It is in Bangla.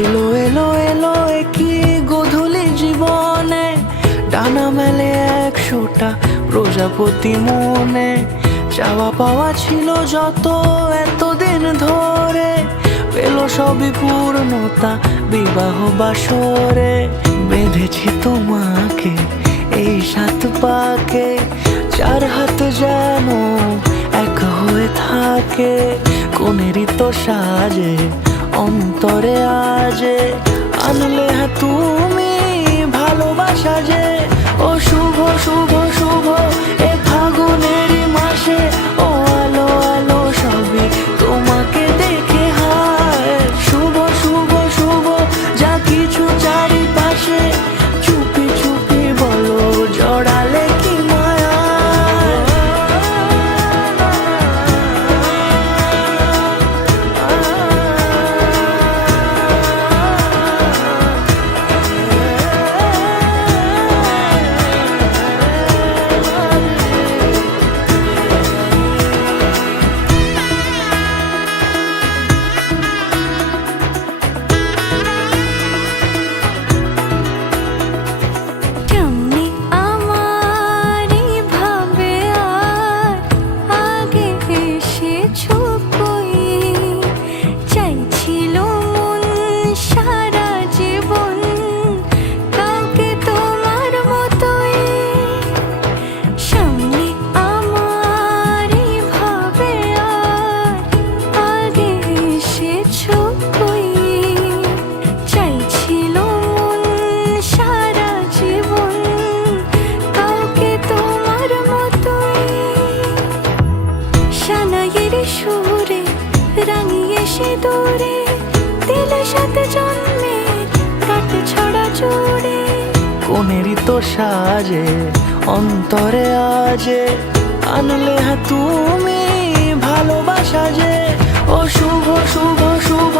এলো এলো এলো একই গধূলি জীবনে, ডানা মেলে 100টা প্রজাপতি মনে। চাওয়া পাওয়া ছিল যত এতদিন ধরে, পেল সবই পূর্ণতা বিবাহ বাসরে। বেঁধেছি তোমাকে এই 7 পাকে, 4 হাত যেন এক হয়ে থাকে। কোনেরই তো সাজে অন্তরে আজে, আনলে তুমি ভালোবাসা যে। ও শুভ শুভ শুভ এ ফাগুনেরই মাসে, ও আলো আলো সবই তোমাকে দেখে হায়। শুভ শুভ শুভ যা কিছু চারিপাশে, চুপি চুপি বলো জড়ালে কি মায়া। সুরে রাঙিয়ে সে দূরে, দিলে 7 জন্মের কাট ছড়া জোড়ে। কোনেরই তো সাজে অন্তরে আজে, আনলে তুমি ভালোবাসা যে। ও শুভ শুভ শুভ